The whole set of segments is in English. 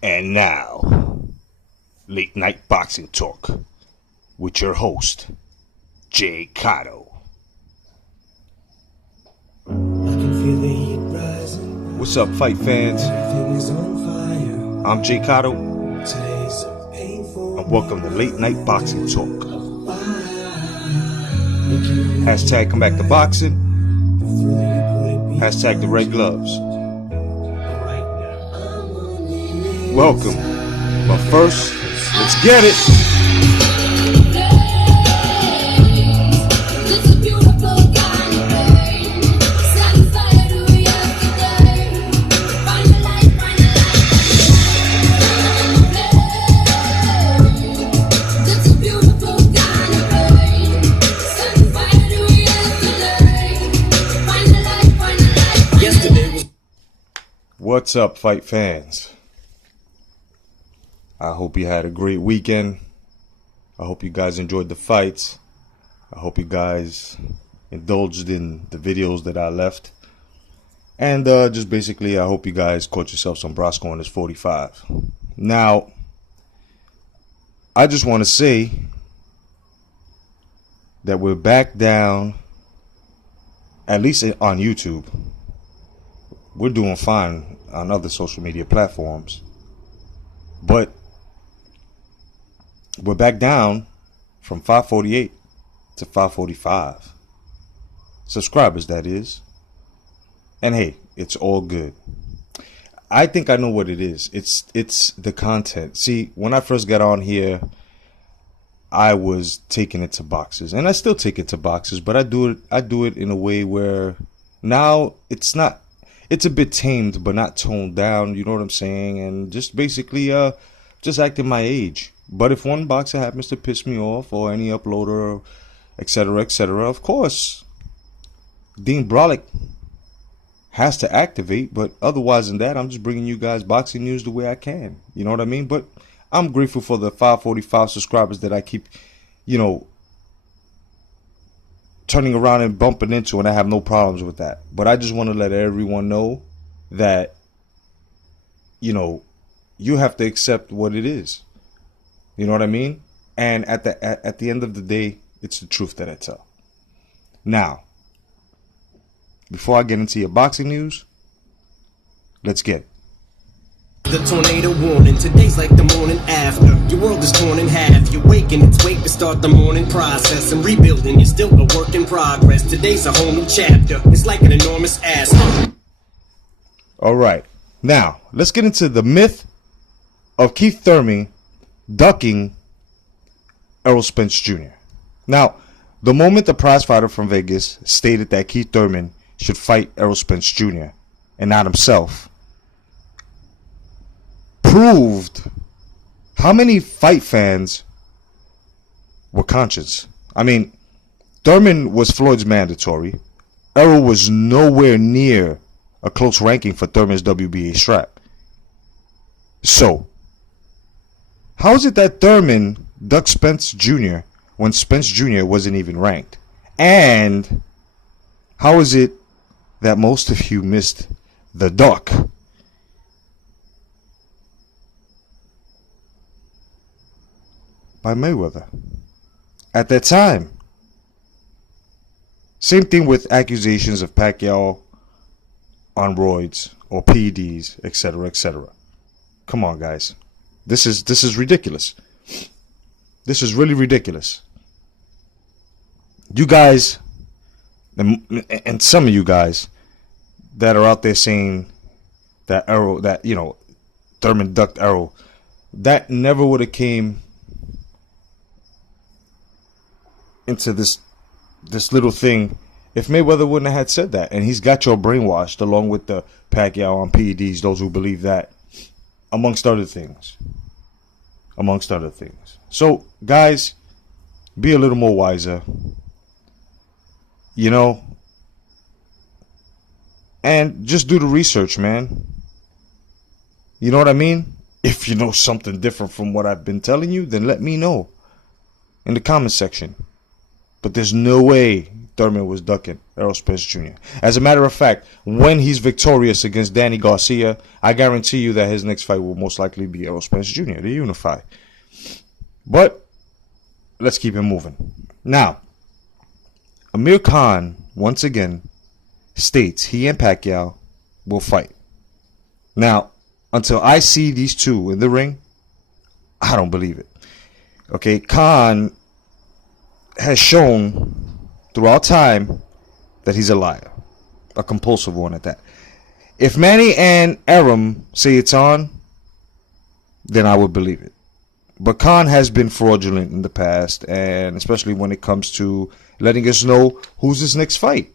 And now, late night boxing talk with your host, J.Cotto. What's up, fight fans? I'm J.Cotto, and welcome to late night boxing talk. Hashtag come back to boxing. Hashtag the red gloves. Welcome. But first, let's get it. What's up, fight fans? I hope you had a great weekend. I hope you guys enjoyed the fights. I hope you guys indulged in the videos that I left. And just basically, I hope you guys caught yourself some Brasco on his 45. Now, I just want to say that we're back down, at least on YouTube. We're doing fine on other social media platforms. But we're back down from 548 to 545 subscribers, that is. And hey, it's all good. I think I know what it is. It's the content. See, when I first got on here, I was taking it to boxes, and I still take it to boxes, but I do it in a way where now it's a bit tamed but not toned down, you know what I'm saying? And just basically just acting my age. But if one boxer happens to piss me off, or any uploader, etc., of course, Dean Brolic has to activate. But otherwise than that, I'm just bringing you guys boxing news the way I can. You know what I mean? But I'm grateful for the 545 subscribers that I keep, turning around and bumping into, and I have no problems with that. But I just want to let everyone know that, you have to accept what it is. You know what I mean? And at the end of the day, it's the truth that I tell. Now, before I get into your boxing news, let's get it. The tornado warning, today's like the morning after. Your world is torn in half. You're waking, it's wait to start the morning process. And rebuilding, you're still a work in progress. Today's a whole new chapter. It's like an enormous ass. Alright, now, let's get into the myth of Keith Thurman ducking Errol Spence Jr. Now, the moment the prize fighter from Vegas stated that Keith Thurman should fight Errol Spence Jr. and not himself, proved how many fight fans were conscious. I mean, Thurman was Floyd's mandatory. Errol was nowhere near a close ranking for Thurman's WBA strap. So, how is it that Thurman ducked Spence Jr. when Spence Jr. wasn't even ranked? And how is it that most of you missed the duck by Mayweather at that time? Same thing with accusations of Pacquiao on roids or PEDs, etc. Come on, guys. This is ridiculous. This is really ridiculous. You guys, and some of you guys that are out there saying that Thurman ducked Errol, that never would have came into this little thing if Mayweather wouldn't have had said that. And he's got your brainwashed, along with the Pacquiao on PEDs, those who believe that, amongst other things. So, guys, be a little more wiser, and just do the research, man. You know what I mean? If you know something different from what I've been telling you, then let me know in the comment section. But there's no way Thurman was ducking Errol Spence Jr. As a matter of fact, when he's victorious against Danny Garcia, I guarantee you that his next fight will most likely be Errol Spence Jr. to unify. But let's keep it moving. Now, Amir Khan, once again, states he and Pacquiao will fight. Now, until I see these two in the ring, I don't believe it. Okay, Khan has shown throughout time that he's a liar. A compulsive one at that. If Manny and Arum say it's on, then I would believe it. But Khan has been fraudulent in the past, and especially when it comes to letting us know who's his next fight.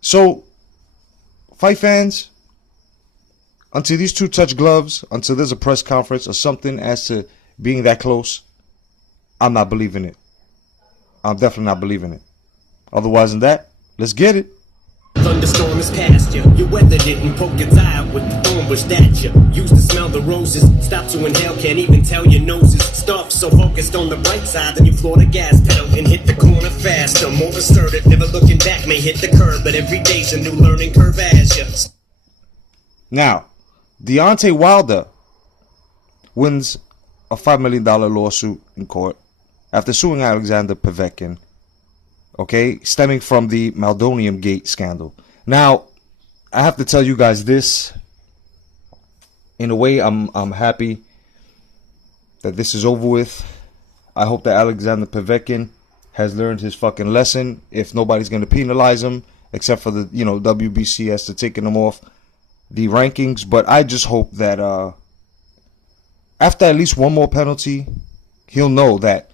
So, fight fans, until these two touch gloves, until there's a press conference or something as to being that close, I'm not believing it. I'm definitely not believing it. Otherwise than that, let's get it. Thunderstorm is past you. Your weather didn't poke its eye out with the thorn bush that you used to smell the roses. Stop to inhale, can't even tell your noses. Stop so focused on the right side, then you floor the gas pedal and hit the corner faster. More assertive, never looking back, may hit the curb, but every day's a new learning curve as you. Now, Deontay Wilder wins a $5 million lawsuit in court after suing Alexander Povetkin, okay, stemming from the Maldonium Gate scandal. Now, I have to tell you guys this. In a way, I'm happy that this is over with. I hope that Alexander Povetkin has learned his fucking lesson. If nobody's going to penalize him, except for the, WBC as to taking him off the rankings. But I just hope that after at least one more penalty, he'll know that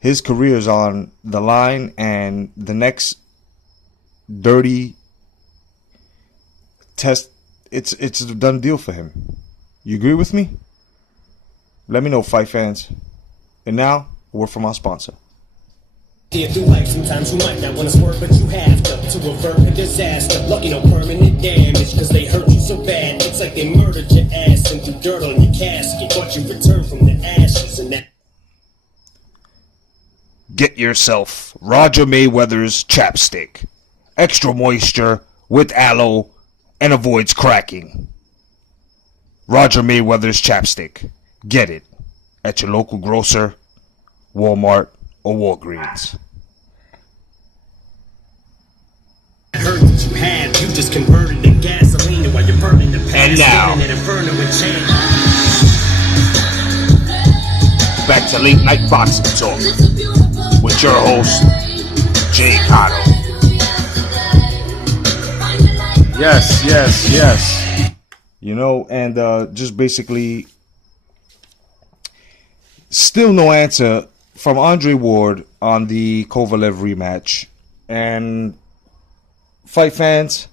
his career is on the line, and the next dirty test, it's a done deal for him. You agree with me? Let me know, fight fans. And now, a word from our sponsor. Through life, sometimes you might not want to swerve, but you have to avert a disaster. Lucky no permanent damage, cause they hurt you so bad. It's like they murdered your ass and threw dirt on your casket, but you returned from the ashes, and that. Get yourself Roger Mayweather's chapstick. Extra moisture with aloe and avoids cracking. Roger Mayweather's chapstick. Get it at your local grocer, Walmart, or Walgreens. Hurt that you had, you just converted to gasoline while you're burning the past. And now, back to late night boxing talk with your host, J.Cotto. Yes. And just basically, still no answer from Andre Ward on the Kovalev rematch. And fight fans,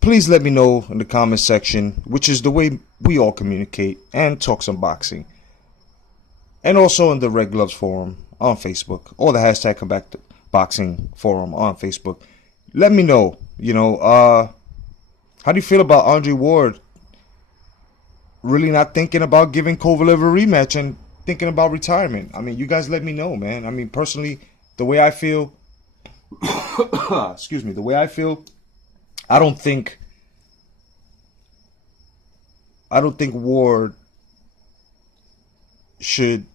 please let me know in the comment section, which is the way we all communicate and talk some boxing. And also in the Red Gloves forum on Facebook, or the hashtag Come Back to Boxing forum on Facebook. Let me know, how do you feel about Andre Ward really not thinking about giving Kovalev a rematch and thinking about retirement? I mean, you guys let me know, man. I mean, personally, the way I feel, I don't think Ward should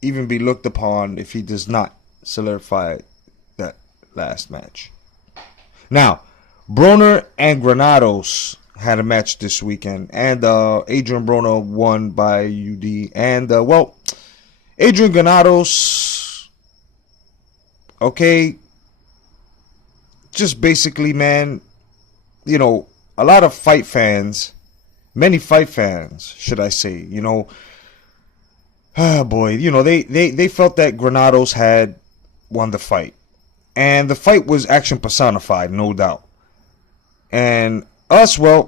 even be looked upon if he does not solidify that last match. Now, Broner and Granados had a match this weekend, and Adrian Broner won by UD. And Adrian Granados, okay, just basically, man, a lot of fight fans, many fight fans, should I say, they felt that Granados had won the fight. And the fight was action personified, no doubt. And us, we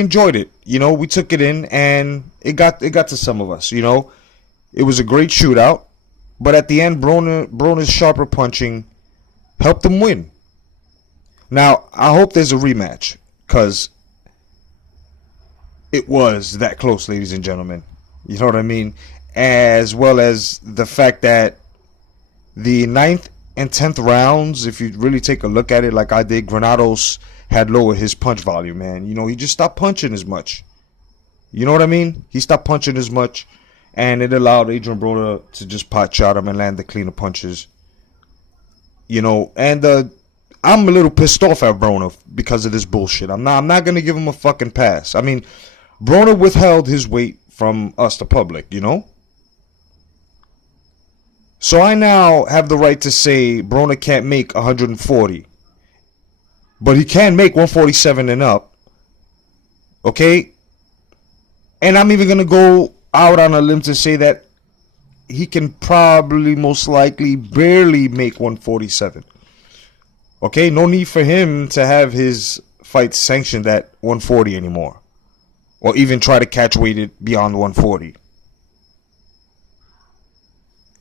enjoyed it. We took it in, and it got to some of us. It was a great shootout, but at the end, Broner's sharper punching helped him win. Now, I hope there's a rematch, because it was that close, ladies and gentlemen. You know what I mean? as well as the fact that the 9th and 10th rounds, if you really take a look at it like I did, Granados had lowered his punch volume, man. You know, he just stopped punching as much. You know what I mean? He stopped punching as much, and it allowed Adrian Broner to just pot shot him and land the cleaner punches. You know, and I'm a little pissed off at Broner because of this bullshit. I'm not gonna give him a fucking pass. I mean, Broner withheld his weight from us, the public, you know? So I now have the right to say Broner can't make 140. But he can make 147 and up. Okay? And I'm even going to go out on a limb to say that he can probably, most likely, barely make 147. Okay? No need for him to have his fight sanctioned at 140 anymore. Or even try to catch weighted beyond 140.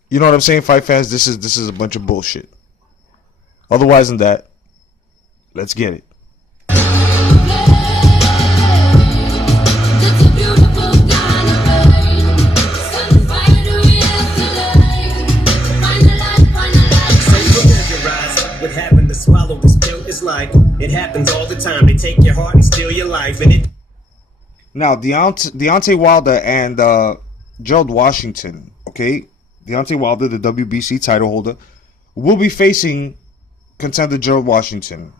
You know what I'm saying, fight fans? This is a bunch of bullshit. Otherwise than that, let's get it. What happened to swallow this pill is like it happens all the time. They take your heart and steal your life, and it. Now, Deontay Wilder and Gerald Washington, okay? Deontay Wilder, the WBC title holder, will be facing contender Gerald Washington.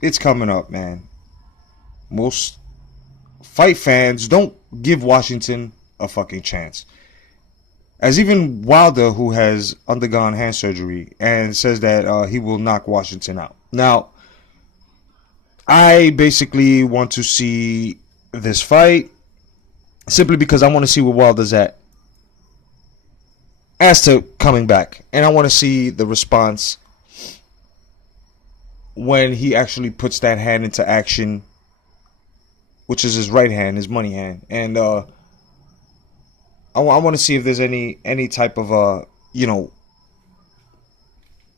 It's coming up, man. Most fight fans don't give Washington a fucking chance. As even Wilder, who has undergone hand surgery and says that he will knock Washington out. Now, I basically want to see this fight simply because I want to see where Wilder's at as to coming back. And I want to see the response when he actually puts that hand into action, which is his right hand, his money hand. And I want to see if there's any type of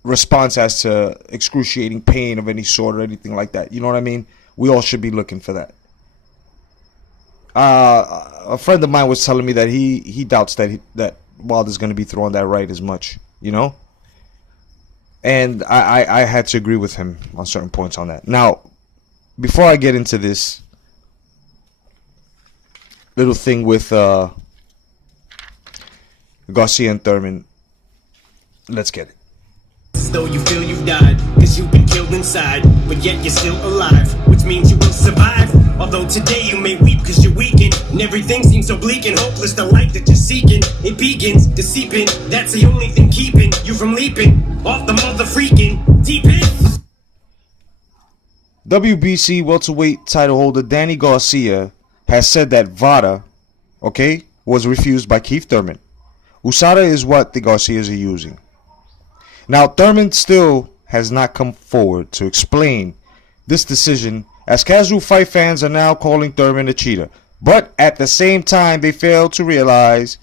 response as to excruciating pain of any sort or anything like that. You know what I mean? We all should be looking for that. A friend of mine was telling me that he doubts that Wilder's going to be throwing that right as much, you know? And I had to agree with him on certain points on that. Now, before I get into this little thing with Garcia and Thurman, let's get it. As though you feel you've died, cause you've been killed inside, but yet you're still alive, which means you will survive. Although today you may weep cause you're weakened, and everything seems so bleak and hopeless. The light that you're seeking, it begins to seep in. That's the only thing keeping you from leaping off the mother freaking deep end. WBC welterweight title holder Danny Garcia has said that VADA, was refused by Keith Thurman. USADA is what the Garcias are using. Now, Thurman still has not come forward to explain this decision, as casual fight fans are now calling Thurman a cheater. But at the same time, they fail to realize